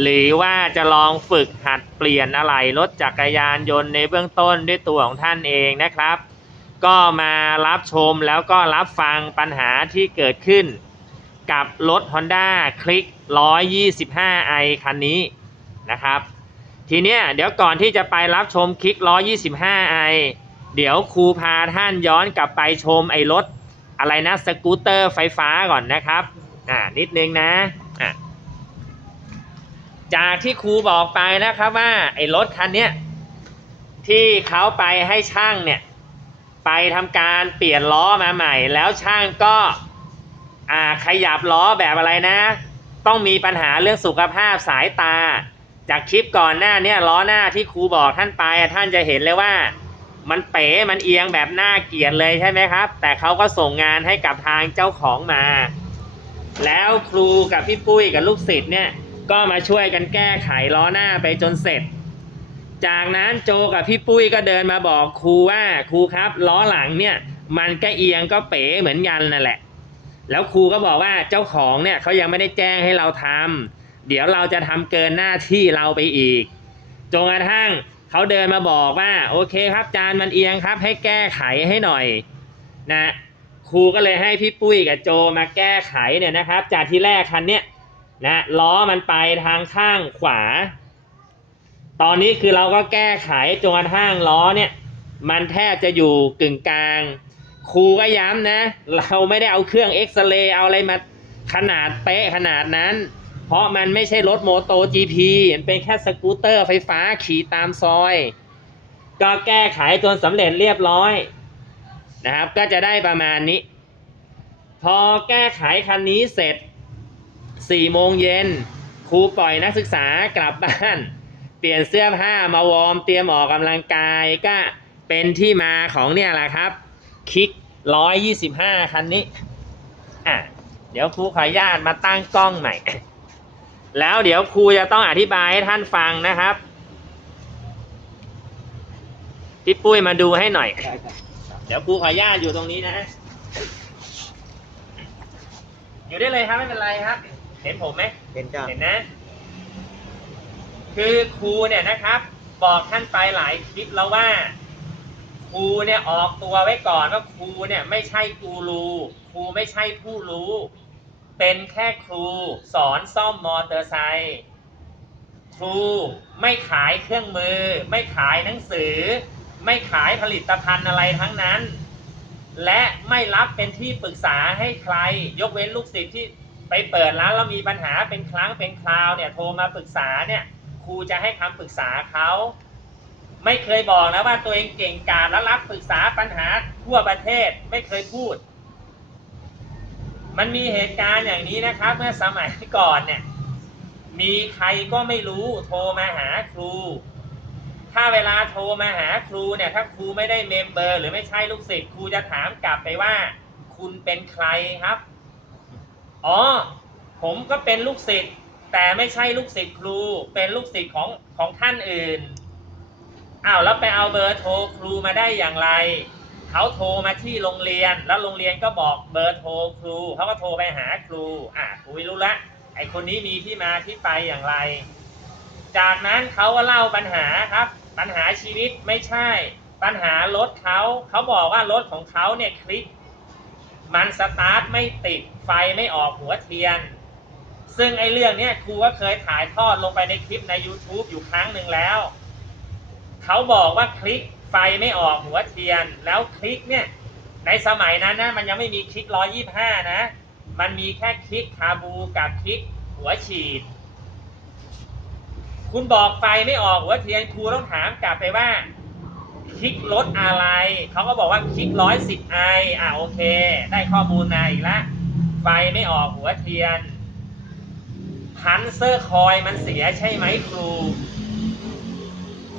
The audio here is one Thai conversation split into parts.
หรือว่าจะลองฝึกหัดเปลี่ยนอะไหล่รถจักรยานยนต์ในเบื้องต้นด้วยตัวของท่านเองนะครับ ก็มารับชมแล้วก็รับฟังปัญหาที่เกิดขึ้น กับรถ Honda คลิก 125i คันนี้นะครับ ทีเนี้ยเดี๋ยวก่อนที่จะไปรับชมคลิก 125i เดี๋ยวครูพาท่านย้อนกลับไปชมไอ้รถอะไรนะสกูตเตอร์ไฟฟ้าก่อนนะครับ อ่านิดนึงนะอะ จากที่ครูบอกไปนะครับว่าไอ้รถคันเนี้ยที่เขาไปให้ช่างเนี่ยไปทำการเปลี่ยนล้อมาใหม่ แล้วช่างก็อ่าขยับล้อแบบอะไรนะ ต้องมีปัญหาเรื่องสุขภาพสายตา จากคลิปก่อนหน้าเนี่ยล้อหน้าที่ครูบอกท่านไปท่านจะเห็นเลยว่า มันเป๋มันเอียงแบบหน่าเกลียดเลยใช่ไหมครับ แต่เขาก็ส่งงานให้กับทางเจ้าของมา แล้วครูกับพี่ปุ้ยกับลูกศิษย์เนี่ย ก็มาช่วยกันแก้ไขล้อหน้าไปจนเสร็จ จากนั้นโจกับพี่ปุ้ยก็เดินมาบอกครูว่าครูครับล้อหลังเนี่ยมันก็เอียงก็เป๋เหมือนกันนั่นแหละ แล้วครูก็บอกว่าเจ้าของเนี่ยเขายังไม่ได้แจ้งให้เราทำเดี๋ยวเราจะทำเกินหน้าที่เราไปอีกจนกระทั่งเขาเดินมาบอกว่าโอเคครับจานมันเอียงครับ ให้แก้ไขให้หน่อยนะครูก็เลยให้พี่ปุ้ยกับโจมาแก้ไขเนี่ยนะครับ จากที่แรกคันเนี้ย นะล้อมันไปทางข้างขวา ตอนนี้คือเราก็แก้ไขจนกระทั่งล้อเนี่ย มันแทบจะอยู่กึ่งกลาง ครูก็ย้ำนะ เราไม่ได้เอาเครื่องเอ็กซเรย์เอาอะไรมาขนาดเป๊ะขนาดนั้น เพราะมันไม่ใช่รถโมโต GP มันเป็นแค่สกูตเตอร์ไฟฟ้าขี่ตามซอย ก็แก้ไขจนสำเร็จเรียบร้อยนะครับ ก็จะได้ประมาณนี้ พอแก้ไขคันนี้เสร็จ 4โมงเย็นครูปล่อยนักศึกษากลับบ้าน เปลี่ยนเสื้อผ้ามาวอร์มเตรียมออกกำลังกายก็เป็นที่มาของเนี่ยแหละครับคลิก 125 คันนี้อะเดี๋ยวครูขออนุญาตมาตั้งกล้องใหม่ แล้วเดี๋ยวครูจะต้องอธิบายให้ท่านฟังนะครับพี่ปุ้ยมาดูให้หน่อยได้ครับเดี๋ยวครูขออนุญาตอยู่ตรงนี้นะ อยู่ได้เลยครับไม่เป็นไรครับ เห็นผมไหมเป็นจ้าเห็นนะ คือครูเนี่ยนะครับ บอกท่านไปหลายคลิปแล้วว่าครูเนี่ยออกตัวไว้ก่อนว่าครูเนี่ยไม่ใช่กูรูครูไม่ใช่ผู้รู้ เป็นแค่ครูสอนซ่อมมอเตอร์ไซค์ครูไม่ขายเครื่องมือ ไม่ขายหนังสือ ไม่ขายผลิตภัณฑ์อะไรทั้งนั้น และไม่รับเป็นที่ปรึกษาให้ใคร ยกเว้นลูกศิษย์ที่ ไปเปิดร้านแล้วมีปัญหาเป็นครั้งเป็นคราวเนี่ยโทรมาปรึกษาเนี่ยครูจะให้คำปรึกษาเขาไม่เคยบอกนะว่าตัวเองเก่งกาจและรับปรึกษาปัญหาทั่วประเทศไม่เคยพูด มันมีเหตุการณ์อย่างนี้นะครับ เมื่อสมัยก่อนเนี่ยมีใครก็ไม่รู้โทรมาหาครู ถ้าเวลาโทรมาหาครูเนี่ยถ้าครูไม่ได้เมมเบอร์ หรือไม่ใช่ลูกศิษย์ครูจะถามกลับไปว่า คุณเป็นใครครับ อ๋อ ผมก็เป็นลูกศิษย์แต่ไม่ใช่ลูกศิษย์ครู เป็นลูกศิษย์ของของท่านอื่น อ้าวแล้วไปเอาเบอร์โทรครูมาได้อย่างไร เขาโทรมาที่โรงเรียน แล้วโรงเรียนก็บอกเบอร์โทรครู เขาก็โทรไปหาครู อะครูรู้ละ ไอคนนี้มีที่มาที่ไปอย่างไร จากนั้นเขาก็เล่าปัญหาครับ ปัญหาชีวิตไม่ใช่ ปัญหารถเขา เขาบอกว่ารถของเขาเนี่ยคลิก มันสตาร์ทไม่ติด ไฟไม่ออกหัวเทียน ซึ่งไอ้เรื่องเนี้ยครูก็เคยถ่ายทอดลงไปในคลิปใน YouTube อยู่ครั้งหนึ่งแล้ว เขาบอกว่าคลิกไฟไม่ออกหัวเทียน แล้วคลิกเนี่ยในสมัยนั้นนะมันยังไม่มีคลิก125นะ มันมีแค่คลิกคาบูกับคลิกหัวฉีด คุณบอกไฟไม่ออกหัวเทียนครูต้องถามกลับไปว่าคลิกรถอะไร เขาก็บอกว่าคลิกร้อยสิบไออะโอเค ได้ข้อมูลมาอีกละ ไฟไม่ออกหัวเทียน พันเซอร์คอยมันเสียใช่ไหมครู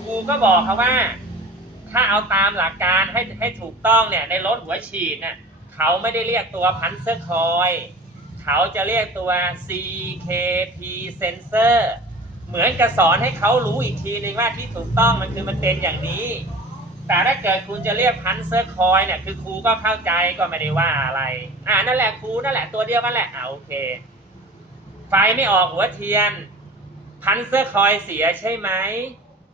ครูก็บอกเขาว่า ถ้าเอาตามหลักการให้ให้ถูกต้องเนี่ย ในรถหัวฉีดเนี่ยเขาไม่ได้เรียกตัวพันเซอร์คอยเขาจะเรียกตัว CKP sensor เหมือนกับสอนให้เขารู้อีกทีนึงว่าที่ถูกต้องมันคือมันเป็นอย่างนี้ แต่ถ้าเกิดคุณจะเรียกพันเซอร์คอยเนี่ยคือครูก็เข้าใจก็ไม่ได้ว่าอะไร อ่านั่นแหละครูนั่นแหละตัวเดียวกันแหละอ่าโอเค ไฟไม่ออกหัวเทียน พันเซอร์คอยเสียใช่ไหม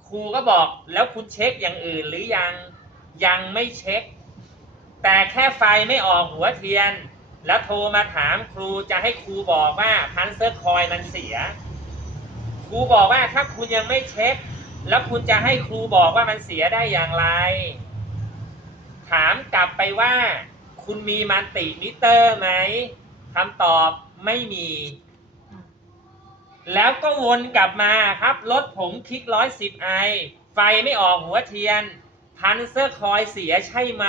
ครูก็บอกแล้วคุณเช็คอย่างอื่นหรือยังยังไม่เช็ค แต่แค่ไฟไม่ออกหัวเทียน แล้วโทรมาถามครูจะให้ครูบอกว่าพันเซอร์คอยมันเสีย ครูบอกว่าถ้าคุณยังไม่เช็ค แล้วคุณจะให้ครูบอกว่ามันเสียได้อย่างไร ถามกลับไปว่า คุณมีมันติมิเตอร์ไหมคำตอบไม่มี แล้วก็วนกลับมาครับรถผมคลิกร้อยสิบไอไฟไม่ออกหัวเทียน พันเซอร์คอยเสียใช่ไหม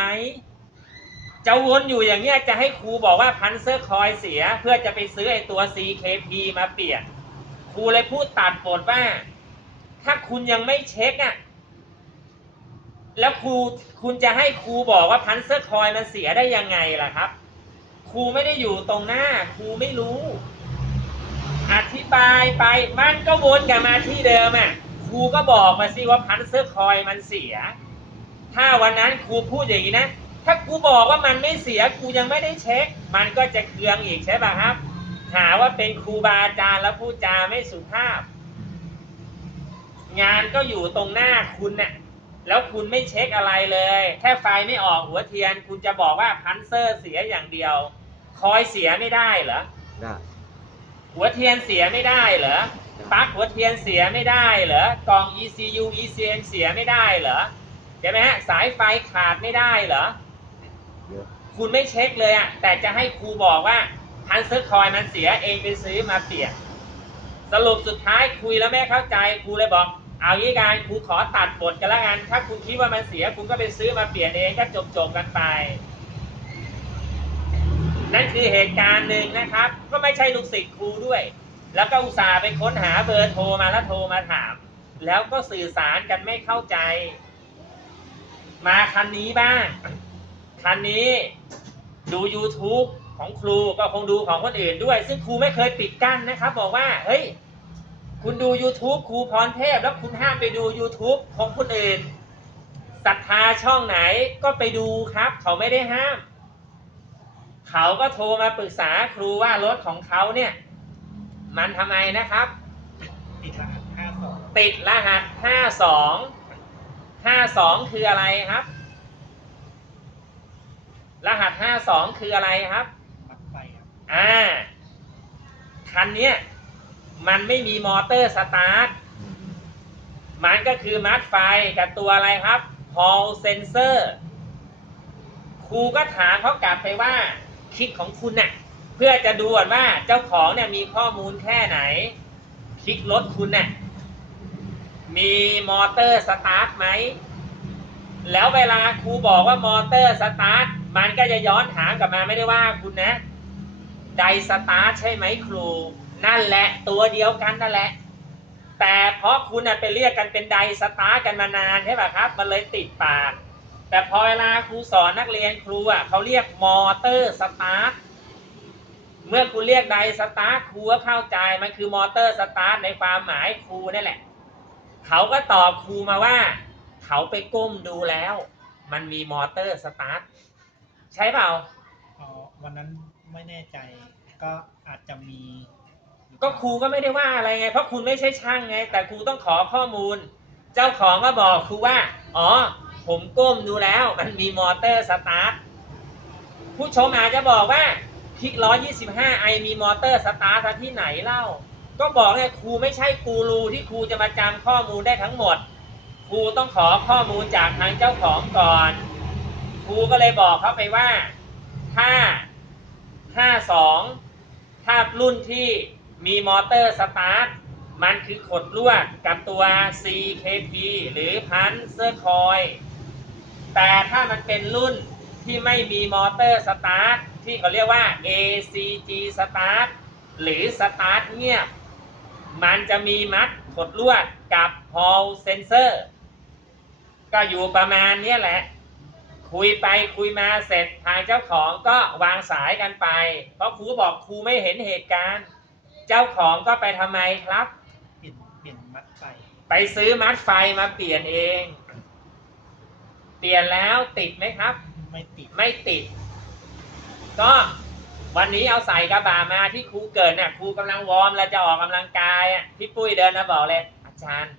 จะวนอยู่อย่างเงี้ยจะให้ครูบอกว่าพันเซอร์คอยเสียเพื่อจะไปซื้อไอ้ตัว CKP มาเปลี่ยน ครูเลยพูดตัดบทว่า ถ้าคุณยังไม่เช็คอะ่ะ แล้วครูคุณจะให้ครูบอกว่าพันเซอร์คอยมันเสียได้ยังไงล่ะครับ ครูไม่ได้อยู่ตรงหน้า ครูไม่รู้ อธิบายไปมันก็วนกลับมาที่เดิมอะ ครูก็บอกมาสิว่าพันเซอร์คอยมันเสีย ถ้าวันนั้นครูพูดอย่างนี้นะ ถ้ากูบอกว่ามันไม่เสียกูยังไม่ได้เช็ค มันก็จะเคืองอีกใช่ป่ะครับ หาว่าเป็นครูบาอาจารย์แล้วพูดจาไม่สุภาพ งานก็อยู่ตรงหน้าคุณเนี่ยแล้วคุณไม่เช็คอะไรเลย แค่ไฟไม่ออกหัวเทียน คุณจะบอกว่าพันเซอร์เสียอย่างเดียว คอยเสียไม่ได้เหรอได้หัวเทียนเสียไม่ได้เหรอปลั๊กหัวเทียนเสียไม่ได้เหรอกล่อง ECU ECM เสียไม่ได้เหรอใช่ไหมฮะสายไฟขาดไม่ได้เหรอเยอะคุณไม่เช็คเลยอะแต่จะให้ครูบอกว่าพันเซอร์คอยมันเสียเองไปซื้อมาเปลี่ยนสรุปสุดท้ายคุยแล้วไม่เข้าใจครูเลยบอก เอางี้การครูขอตัดบทกันละกันถ้าคุณคิดว่ามันเสียคุณก็ไปซื้อมาเปลี่ยนเองก็จบจบๆกันไป นั่นคือเหตุการณ์หนึ่งนะครับ ก็ไม่ใช่ลูกศิษย์ครูด้วย แล้วก็อุตส่าห์ไปค้นหาเบอร์โทรมาแล้วโทรมาถาม แล้วก็สื่อสารกันไม่เข้าใจ มาคันนี้บ้างคันนี้ดู YouTube ของครูก็คงดูของคนอื่นด้วย ซึ่งครูไม่เคยปิดกั้นนะครับ บอกว่าเฮ้ย คุณดู YouTube ครูพรเทพ แล้วคุณห้ามไปดู YouTube ของคนอื่นศรัทธาช่องไหนก็ไปดูครับ เขาไม่ได้ห้าม เขาก็โทรมาปรึกษาครูว่ารถของเขาเนี่ย มันทำไมนะครับ ติดรหัสห้าสองติดรหัสห้าสองห้าสองคืออะไรครับ รหัสห้าสองคืออะไรครับ ปลั๊กไฟครับ อ่าคันเนี้ย มันไม่มีมอเตอร์สตาร์ท มันก็คือมัดไฟกับตัวอะไรครับ Hall Sensor ครูก็ถามเขากลับไปว่าคลิกของคุณน่ะ เพื่อจะดูว่าเจ้าของเนี่ยมีข้อมูลแค่ไหน คลิกรถคุณน่ะ มีมอเตอร์สตาร์ทไหม แล้วเวลาครูบอกว่ามอเตอร์สตาร์ท มันก็จะย้อนถามกลับมาไม่ได้ว่าคุณนะ ไดสตาร์ทใช่ไหมครู นั่นแหละตัวเดียวกันนั่นแหละ แต่เพราะคุณน่ะไปเรียกกันเป็นไดสตาร์กันมานานใช่ป่ะครับ มันเลยติดปาก แต่พอเวลาครูสอนนักเรียนครูอะเขาเรียกมอเตอร์สตาร์ทเมื่อคุณเรียกไดสตาร์ทครูก็เข้าใจมันคือมอเตอร์สตาร์ทในความหมายครูนั่นแหละ เขาก็ตอบครูมาว่า เขาไปก้มดูแล้ว มันมีมอเตอร์สตาร์ทใช่เปล่าอ๋อวันนั้นไม่แน่ใจก็อาจจะมี ก็ครูก็ไม่ได้ว่าอะไรไง เพราะคุณไม่ใช่ช่างไง แต่ครูต้องขอข้อมูล เจ้าของก็บอกครูว่า อ๋อ ผมก้มดูแล้ว มันมีมอเตอร์สตาร์ทผู้ชมอาจจะบอกว่าคลิก125ไอมีมอเตอร์สตาร์ทที่ไหนเล่า ก็บอกเลยครูไม่ใช่กูรูที่ครูจะมาจำข้อมูลได้ทั้งหมด ครูต้องขอข้อมูลจากทางเจ้าของก่อน ครูก็เลยบอกเขาไปว่าถ้า52ถ้ารุ่นที่ มีมอเตอร์สตาร์ทมันคือขดลวดกับตัว CKP หรือพันเซอร์คอย แต่ถ้ามันเป็นรุ่นที่ไม่มีมอเตอร์สตาร์ทที่เขาเรียกว่า ACG สตาร์ทหรือสตาร์ทเงียบ มันจะมีมัดขดลวดกับ Hall Sensor ก็อยู่ประมาณนี้แหละ คุยไปคุยมาเสร็จทางเจ้าของก็วางสายกันไป เพราะครูบอกครูไม่เห็นเหตุการณ์ เจ้าของก็ไปทำไมครับ เปลี่ยนเปลี่ยนมัดไฟไปซื้อมัดไฟมาเปลี่ยนเอง เปลี่ยนแล้วติดไหมครับ ไม่ติดไม่ติด ก็วันนี้เอาใส่กระบะมาที่ครูเกิดเนี่ยครูกำลังวอร์มแล้วจะออกกำลังกายอะพี่ปุ้ยเดินมาบอกเลย อาจารย์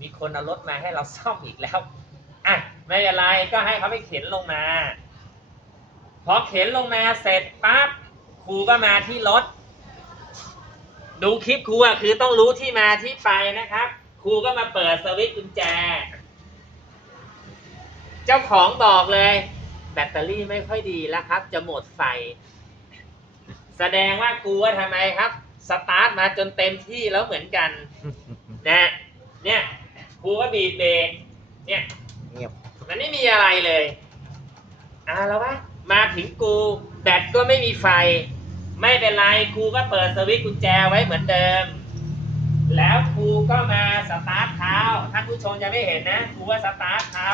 มีคนเอารถมาให้เราซ่อมอีกแล้วอะไม่เป็นไรก็ให้เขาไปเข็นลงมา พอเข็นลงมาเสร็จปั๊บครูก็มาที่รถ ดูคลิปครูอะคือต้องรู้ที่มาที่ไปนะครับ ครูก็มาเปิดสวิตช์กุญแจ เจ้าของบอกเลย แบตเตอรี่ไม่ค่อยดีแล้วครับ จะหมดไฟ แสดงว่ากูว่าทำไมครับ สตาร์ทมาจนเต็มที่แล้วเหมือนกันนะเนี่ยครูก็บีบเบรกเนี่ยเงียบมันไม่มีอะไรเลยอ่าแล้ววะมาถึงกูแบตก็ไม่มีไฟ ไม่เป็นไรครูก็เปิดสวิตช์กุญแจไว้เหมือนเดิม แล้วครูก็มาสตาร์ทเท้าท่านผู้ชมจะไม่เห็นนะครูว่าสตาร์ทเท้า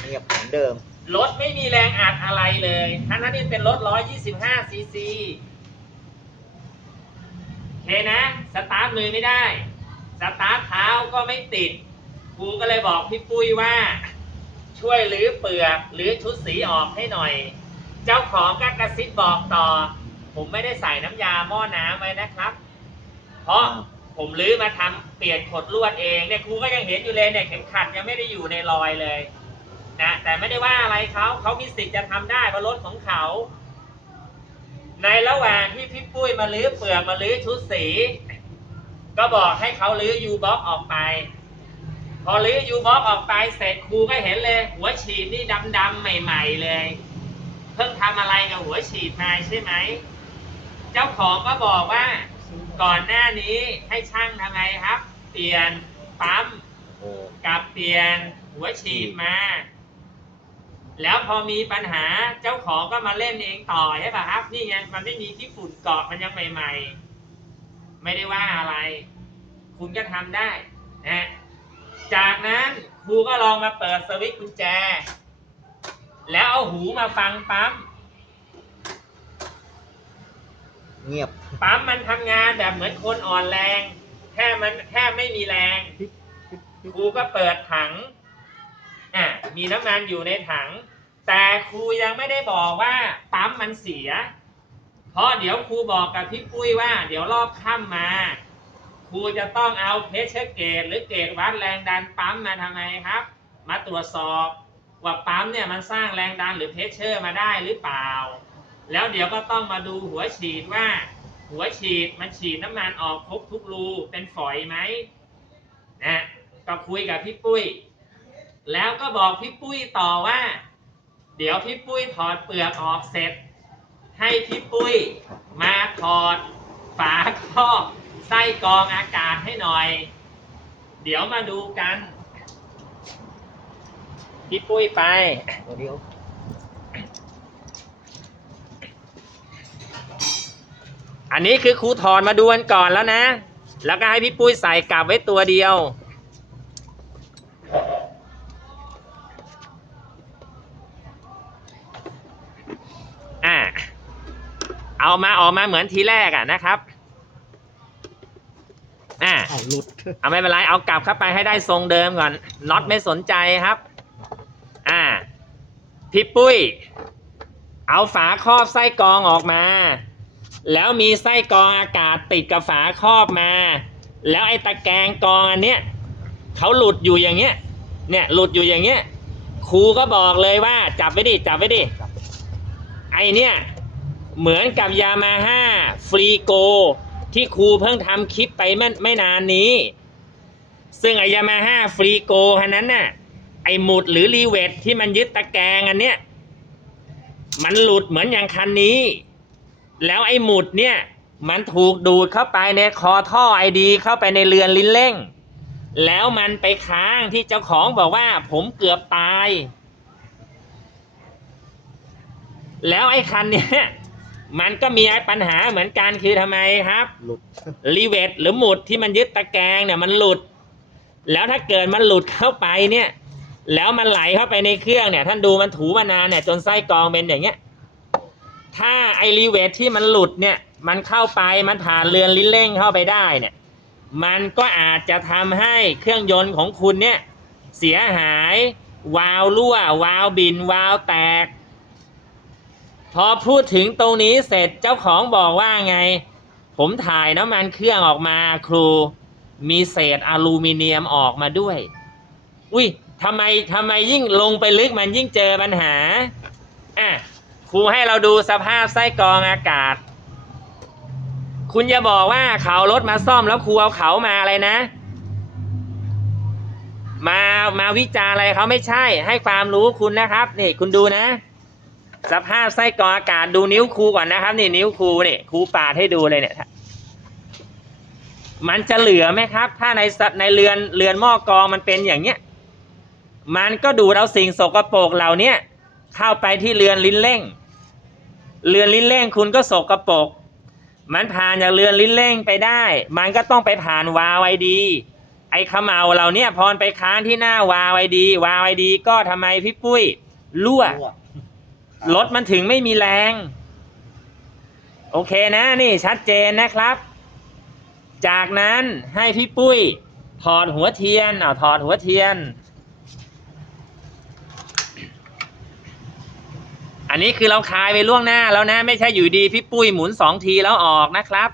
เงียบเหมือนเดิมรถไม่มีแรงอัดอะไรเลยทั้งนั้นนี่เป็นรถ 125 ซีซีโอเคนะ สตาร์ทมือไม่ได้ สตาร์ทเท้าก็ไม่ติด ครูก็เลยบอกพี่ปุ้ยว่า ช่วยรื้อเปลือกหรือชุดสีออกให้หน่อย เจ้าของก็กระซิบบอกต่อ ผมไม่ได้ใส่น้ำยาหม้อน้ำไว้นะครับ เพราะผมรื้อมาทำเปลี่ยนขดลวดเองเนี่ยครูก็ยังเห็นอยู่เลยเนี่ยเข็มขัดยังไม่ได้อยู่ในรอยเลยนะแต่ไม่ได้ว่าอะไรเขาเขามีสิทธิ์จะทำได้เพราะรถของเขา ในระหว่างที่พี่ปุ้ยมาลื้อเปลือกมาลื้อชุดสี ก็บอกให้เขาลื้อยูบ็อกออกไป พอลื้อยูบ็อกออกไปเสร็จครูก็เห็นเลย หัวฉีดนี่ดำๆใหม่ ๆเลย เพิ่งทำอะไรกับหัวฉีดมาใช่ไหม เจ้าของก็บอกว่าก่อนหน้านี้ให้ช่างทำไงครับ เปลี่ยนปั๊มโอ้กับเปลี่ยนหัวฉีดมา แล้วพอมีปัญหาเจ้าของก็มาเล่นเองต่อใช่ป่ะครับ นี่ไงมันไม่มีที่ฝุ่นเกาะมันยังใหม่ๆ ไม่ได้ว่าอะไร คุณก็ทำได้นะจากนั้นครูก็ลองมาเปิดสวิตช์กุญแจ แล้วเอาหูมาฟังปั๊มเงียบ ปั๊มมันทำงานแบบเหมือนคนอ่อนแรง แค่มันแค่ไม่มีแรง ครูก็เปิดถังอะมีน้ำมันอยู่ในถัง แต่ครูยังไม่ได้บอกว่าปั๊มมันเสีย เพราะเดี๋ยวครูบอกกับพี่ปุ้ยว่า เดี๋ยวรอบค่ำมา ครูจะต้องเอาเพชเชอร์เกตหรือเกตวัดแรงดันปั๊มมาทำไมครับ มาตรวจสอบ ว่าปั๊มเนี่ยมันสร้างแรงดันหรือเพชเชอร์มาได้หรือเปล่า แล้วเดี๋ยวก็ต้องมาดูหัวฉีดว่า หัวฉีดมันฉีดน้ำมันออกครบทุกรูเป็นฝอยไหมนะก็คุยกับพี่ปุ้ย แล้วก็บอกพี่ปุ้ยต่อว่า เดี๋ยวพี่ปุ้ยถอดเปลือกออกเสร็จ ให้พี่ปุ้ยมาถอดฝาครอบไส้กรองอากาศให้หน่อย เดี๋ยวมาดูกัน พี่ปุ้ยไปตัวเดียวอันนี้คือครูถอนมาดูกันก่อนแล้วนะ แล้วก็ให้พี่ปุ้ยใส่กลับไว้ตัวเดียว อ่า เอามาออกมาเหมือนทีแรกอะนะครับ อ่าเอาหลุด เอาไม่เป็นไร เอากลับเข้าไปให้ได้ทรงเดิมก่อน น็อตไม่สนใจครับอ่า พี่ปุ้ย เอาฝาครอบไส้กรองออกมา แล้วมีไส้กรองอากาศติดกับฝาครอบมา แล้วไอ้ตะแกรงกรองอันเนี้ยเขาหลุดอยู่อย่างเงี้ย เนี่ยหลุดอยู่อย่างเงี้ย ครูก็บอกเลยว่า จับไว้ดิจับไว้ดิไอเนี่ยเหมือนกับยามาฮ่าฟรีโก ที่ครูเพิ่งทำคลิปไปไม่ไม่นานนี้ ซึ่งไอยามาฮ่าฟรีโกคันนั้นน่ะ หมุดหรือรีเวทที่มันยึดตะแกรงอันเนี้ยมันหลุดเหมือนอย่างคันนี้ แล้วไอ้หมุดเนี่ย มันถูกดูดเข้าไปในคอท่อไอดี เข้าไปในเรือนลิ้นเร่ง แล้วมันไปค้างที่เจ้าของบอกว่า ผมเกือบตาย แล้วไอ้คันเนี้ยมันก็มีปัญหาเหมือนกันคือทำไมครับหลุดรีเวทหรือหมุดที่มันยึดตะแกรงเนี่ยมันหลุด แล้วถ้าเกิดมันหลุดเข้าไปเนี่ย แล้วมันไหลเข้าไปในเครื่องเนี่ย ท่านดูมันถูมานานเนี่ยจนไส้กรองเป็นอย่างเงี้ย ถ้าไอรีเวทที่มันหลุดเนี่ย มันเข้าไปมันผ่านเรือนลิ้นเร่งเข้าไปได้เนี่ย มันก็อาจจะทำให้เครื่องยนต์ของคุณเนี่ย เสียหาย วาล์วรั่ว วาล์วบิน วาล์วแตก พอพูดถึงตรงนี้เสร็จเจ้าของบอกว่าไง ผมถ่ายน้ำมันเครื่องออกมาครู มีเศษอลูมิเนียมออกมาด้วย อุ้ย ทำไมทำไมยิ่งลงไปลึกมันยิ่งเจอปัญหาอะครูให้เราดูสภาพไส้กรองอากาศ คุณอย่าบอกว่าเขารถมาซ่อมแล้วครูเอาเขามาอะไรนะ มามาวิจารอะไรเขาไม่ใช่ ให้ความรู้คุณนะครับ นี่คุณดูนะ สภาพไส้กรองอากาศดูนิ้วครูก่อนนะครับ นี่นิ้วครูนี่ครูปาดให้ดูเลยเนี่ยมันจะเหลือไหมครับ ถ้าในสในเรือนเรือนหม้อกรองมันเป็นอย่างเนี้ย มันก็ดูดเอาสิ่งสกปรกเหล่าเนี้ยเข้าไปที่เรือนลิ้นเร่ง เรือนลิ้นเร่งคุณก็สกปรกมันผ่านจากเรือนลิ้นเร่งไปได้ มันก็ต้องไปผ่านวาล์วไอดี ไอ้เขมเหลาเหล่าเนี้ยพรไปค้างที่หน้าวาล์วไอดี วาล์วไอดี ก็ทำไมพี่ปุ้ยรั่วรั่วรถมันถึงไม่มีแรง โอเคนะนี่ชัดเจนนะครับ จากนั้นให้พี่ปุ้ยถอดหัวเทียนเอาถอดหัวเทียน อันนี้คือเราคลายไปล่วงหน้าแล้วนะ ไม่ใช่อยู่ดีพี่ปุ้ยหมุนสองทีแล้วออกนะครับ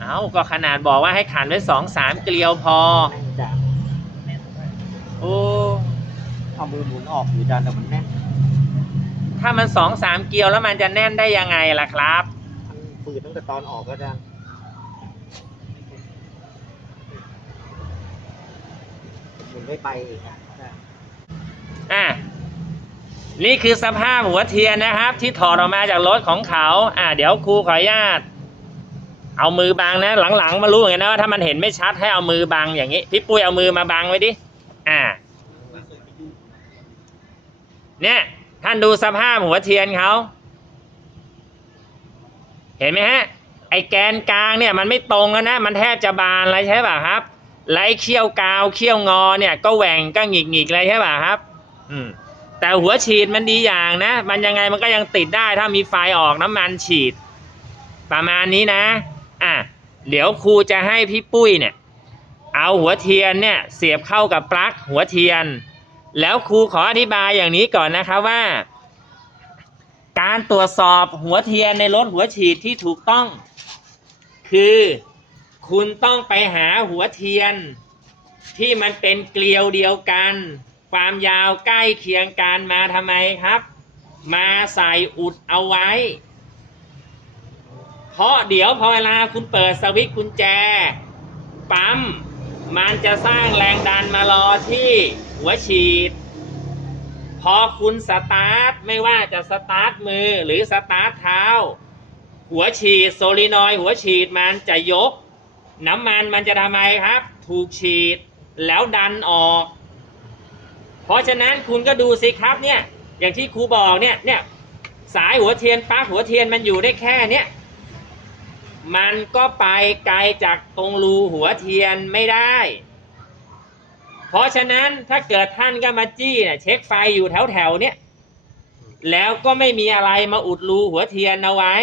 เอาก็ขนาดบอกว่าให้ขันไว้สองสามเกลียวพอ โอ้เอามือหมุนออกอยู่ดันแต่มันแน่น ถ้ามันสองสามเกลียวแล้วมันจะแน่นได้ยังไงล่ะครับ มันฝืดตั้งแต่ตอนออกก็ดันหมุนไม่ไปเองอะอะนี่คือสภาพหัวเทียนนะครับ ที่ถอดออกมาจากรถของเขา อะเดี๋ยวครูขออนุญาต เอามือบังนะ หลังๆ มารู้เหมือนกันนะว่าถ้ามันเห็นไม่ชัดให้เอามือบังอย่างนี้ พี่ปุ้ยเอามือมาบังไว้ดิ อะไม่เคยไปยุ่งเนี่ย ท่านดูสภาพหัวเทียนเขา เห็นไหมฮะ ไอ้แกนกลางเนี่ยมันไม่ตรงแล้วนะ มันแทบจะบานเลยใช่ป่ะครับไล่เขี้ยวกาวเขี้ยวงอเนี่ยก็แหว่งก็หงิกหงิกๆเลยใช่ป่ะครับ อืมแต่หัวฉีดมันดีอย่างนะ มันยังไงมันก็ยังติดได้ถ้ามีไฟออกน้ำมันฉีด ประมาณนี้นะ อะ เดี๋ยวครูจะให้พี่ปุ้ยเนี่ย เอาหัวเทียนเนี่ยเสียบเข้ากับปลั๊กหัวเทียน แล้วครูขออธิบายอย่างนี้ก่อนนะครับว่า การตรวจสอบหัวเทียนในรถหัวฉีดที่ถูกต้อง คือ คุณต้องไปหาหัวเทียน ที่มันเป็นเกลียวเดียวกัน ความยาวใกล้เคียงกันมาทำไมครับ มาใส่อุดเอาไว้ เพราะเดี๋ยวพอเวลาคุณเปิดสวิตช์กุญแจ ปั๊มมันจะสร้างแรงดันมารอที่หัวฉีด พอคุณสตาร์ทไม่ว่าจะสตาร์ทมือหรือสตาร์ทเท้า หัวฉีดโซลินอยหัวฉีดมันจะยก น้ำมันมันจะทำไมครับ ถูกฉีดแล้วดันออก เพราะฉะนั้นคุณก็ดูสิครับเนี่ยอย่างที่ครูบอกเนี่ยเนี่ยสายหัวเทียนปลั๊กหัวเทียนมันอยู่ได้แค่เนี้ยมันก็ไปไกลจากตรงรูหัวเทียนไม่ได้ เพราะฉะนั้นถ้าเกิดท่านก็มาจี้เนี่ยเช็คไฟอยู่แถวแถวๆเนี่ยแล้วก็ไม่มีอะไรมาอุดรูหัวเทียนเอาไว้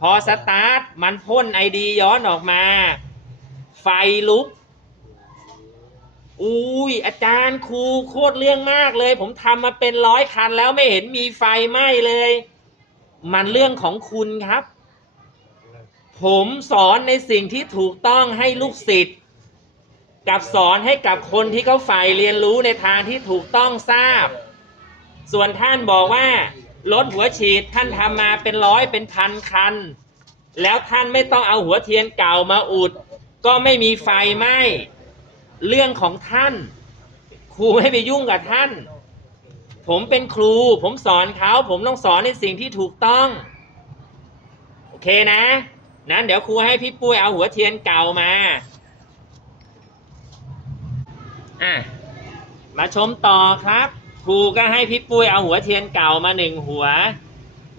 พอสตาร์ทมันพ่นไอดีย้อนออกมา ไฟลุกอุ้ยอาจารย์ครูโคตรเรื่องมากเลย ผมทำมาเป็นร้อยคันแล้วไม่เห็นมีไฟไหม้เลย มันเรื่องของคุณครับ ผมสอนในสิ่งที่ถูกต้องให้ลูกศิษย์ กับสอนให้กับคนที่เขาใฝ่เรียนรู้ในทางที่ถูกต้องทราบ ส่วนท่านบอกว่ารถหัวฉีดท่านทำมาเป็นร้อยเป็นพันคัน แล้วท่านไม่ต้องเอาหัวเทียนเก่ามาอุด ก็ไม่มีไฟไหม้เรื่องของท่าน ครูไม่ไปยุ่งกับท่าน ผมเป็นครู ผมสอนเขาผมต้องสอนในสิ่งที่ถูกต้อง โอเคนะ นั้นเดี๋ยวครูให้พี่ปุ้ยเอาหัวเทียนเก่ามา อะมาชมต่อครับ ครูก็ให้พี่ปุ้ยเอาหัวเทียนเก่ามาหนึ่งหัว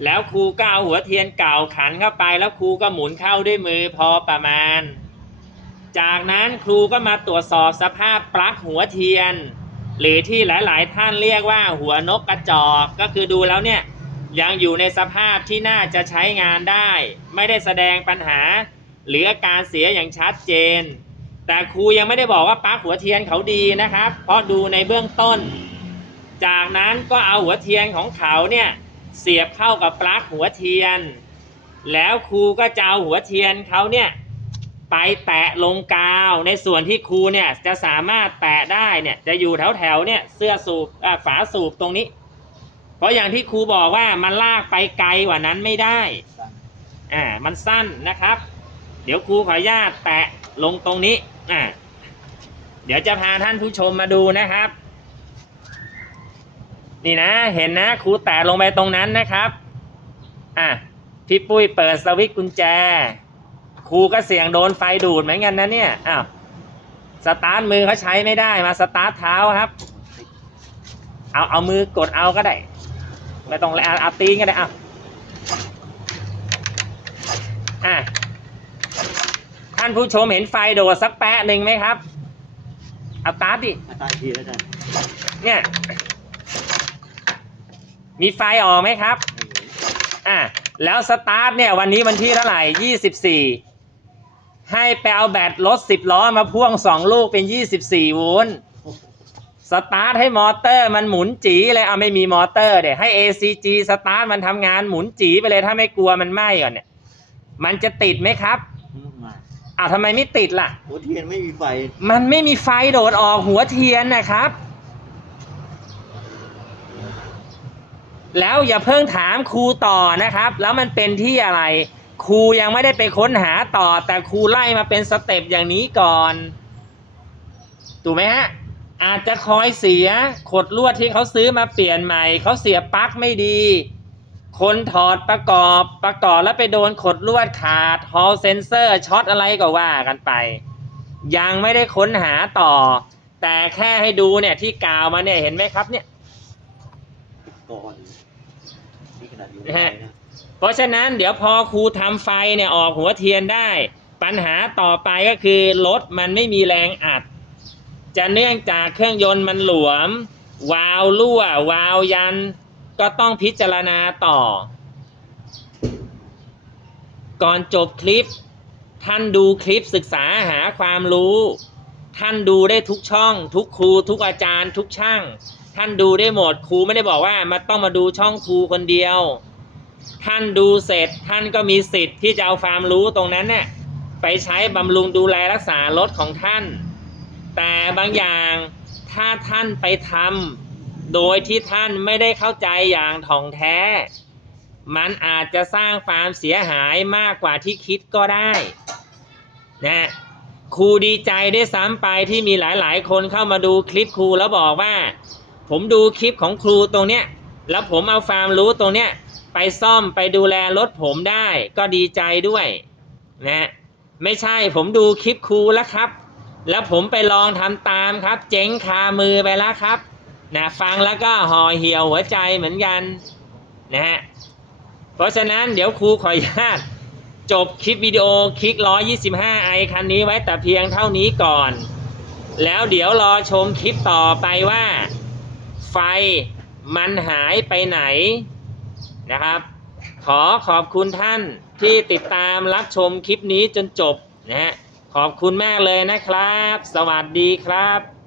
แล้วครูก็เอาหัวเทียนเก่าขันเข้าไป แล้วครูก็หมุนเข้าด้วยมือพอประมาณ จากนั้นครูก็มาตรวจสอบสภาพปลั๊กหัวเทียน หรือที่หลาย ๆ ท่านเรียกว่าหัวนกกระจอกก็คือดูแล้วเนี่ยยังอยู่ในสภาพที่น่าจะใช้งานได้ ไม่ได้แสดงปัญหา หรืออาการเสียอย่างชัดเจน แต่ครูยังไม่ได้บอกว่าปลั๊กหัวเทียนเขาดีนะครับ เพราะดูในเบื้องต้น จากนั้นก็เอาหัวเทียนของเขาเนี่ยเสียบเข้ากับปลั๊กหัวเทียน แล้วครูก็จะเอาหัวเทียนเขาเนี่ยไปแตะลงกาว ในส่วนที่ครูเนี่ยจะสามารถแตะได้เนี่ยจะอยู่แถวแถวเนี่ยเสื้อสูบฝาสูบตรงนี้ เพราะอย่างที่ครูบอกว่ามันลากไปไกลกว่านั้นไม่ได้อ่ามันสั้นนะครับ เดี๋ยวครูขออนุญาตแตะลงตรงนี้ อ่าเดี๋ยวจะพาท่านผู้ชมมาดูนะครับ นี่นะ เห็นนะครูแตะลงไปตรงนั้นนะครับ อะพี่ปุ้ยเปิดสวิตช์กุญแจ ครูก็เสี่ยงโดนไฟดูดเหมือนกันนะเนี่ยอ้าวสตาร์ทมือเขาใช้ไม่ได้มาสตาร์ทเท้าครับ เอาเอามือกดเอาก็ได้ไม่ต้องแล้วเอาตีก็ได้เอาอะ ท่านผู้ชมเห็นไฟโดดสักแปะหนึ่งไหมครับ เอาตาร์ทดิอาจารย์ทีแล้วอาจารย์เนี่ย มีไฟออกไหมครับไม่เห็นอะแล้วสตาร์ทเนี่ยวันนี้วันที่เท่าไหร่ยี่สิบสี่ให้ไปเอาแบตรถสิบล้อมาพ่วงสองลูกเป็นยี่สิบสี่โวลต์สตาร์ทให้มอเตอร์มันหมุนจีเลยเอาไม่มีมอเตอร์เดี๋ยวให้ ACG สตาร์ทมันทำงานหมุนจีไปเลยถ้าไม่กลัวมันไหม้ก่อนเนี่ย มันจะติดไหมครับมา อ้าวทำไมไม่ติดล่ะ หัวเทียนไม่มีไฟ มันไม่มีไฟโดดออกหัวเทียนนะครับ แล้วอย่าเพิ่งถามครูต่อนะครับ แล้วมันเป็นที่อะไร ครูยังไม่ได้ไปค้นหาต่อ แต่ครูไล่มาเป็นสเต็ปอย่างนี้ก่อนถูกไหมฮะอาจจะคอยเสียขดลวดที่เขาซื้อมาเปลี่ยนใหม่เขาเสียปลั๊กไม่ดี คนถอดประกอบประกอบแล้วไปโดนขดลวดขาดฮอลเซนเซอร์ช็อตอะไรก็ว่ากันไป ยังไม่ได้ค้นหาต่อ แต่แค่ให้ดูเนี่ยที่กาวมาเนี่ยเห็นไหมครับเนี่ยก่อนนี่ขนาดอยู่ในนะฮะไฟนะเพราะฉะนั้นเดี๋ยวพอครูทำไฟเนี่ยออกหัวเทียนได้ ปัญหาต่อไปก็คือรถมันไม่มีแรงอัด จะเนื่องจากเครื่องยนต์มันหลวม วาล์วรั่ว วาล์วยัน ก็ต้องพิจารณาต่อ ก่อนจบคลิป ท่านดูคลิปศึกษาหาความรู้ ท่านดูได้ทุกช่อง ทุกครู ทุกอาจารย์ ทุกช่าง ท่านดูได้หมดครูไม่ได้บอกว่ามาต้องมาดูช่องครูคนเดียว ท่านดูเสร็จท่านก็มีสิทธิ์ที่จะเอาความรู้ตรงนั้นเนี่ยไปใช้บำรุงดูแลรักษารถของท่าน แต่บางอย่างถ้าท่านไปทำ โดยที่ท่านไม่ได้เข้าใจอย่างถ่องแท้ มันอาจจะสร้างความเสียหายมากกว่าที่คิดก็ได้นะครูดีใจได้ซ้ำไปที่มีหลาย ๆ คนเข้ามาดูคลิปครูแล้วบอกว่า ผมดูคลิปของครูตรงเนี้ยแล้วผมเอาความรู้ตรงเนี้ยไปซ่อมไปดูแลรถผมได้ก็ดีใจด้วยนะไม่ใช่ผมดูคลิปครูแล้วครับ แล้วผมไปลองทำตามครับ เจ๊งคามือไปแล้วครับ นะฟังแล้วก็ห่อเหี่ยวหัวใจเหมือนกันนะฮะเพราะฉะนั้นเดี๋ยวครูขออนุญาตจบคลิปวิดีโอคลิก 125ไอคันนี้ไว้แต่เพียงเท่านี้ก่อน แล้วเดี๋ยวรอชมคลิปต่อไปว่า ไฟมันหายไปไหนนะครับ ขอขอบคุณท่านที่ติดตามรับชมคลิปนี้จนจบนะฮะขอบคุณมากเลยนะครับ สวัสดีครับ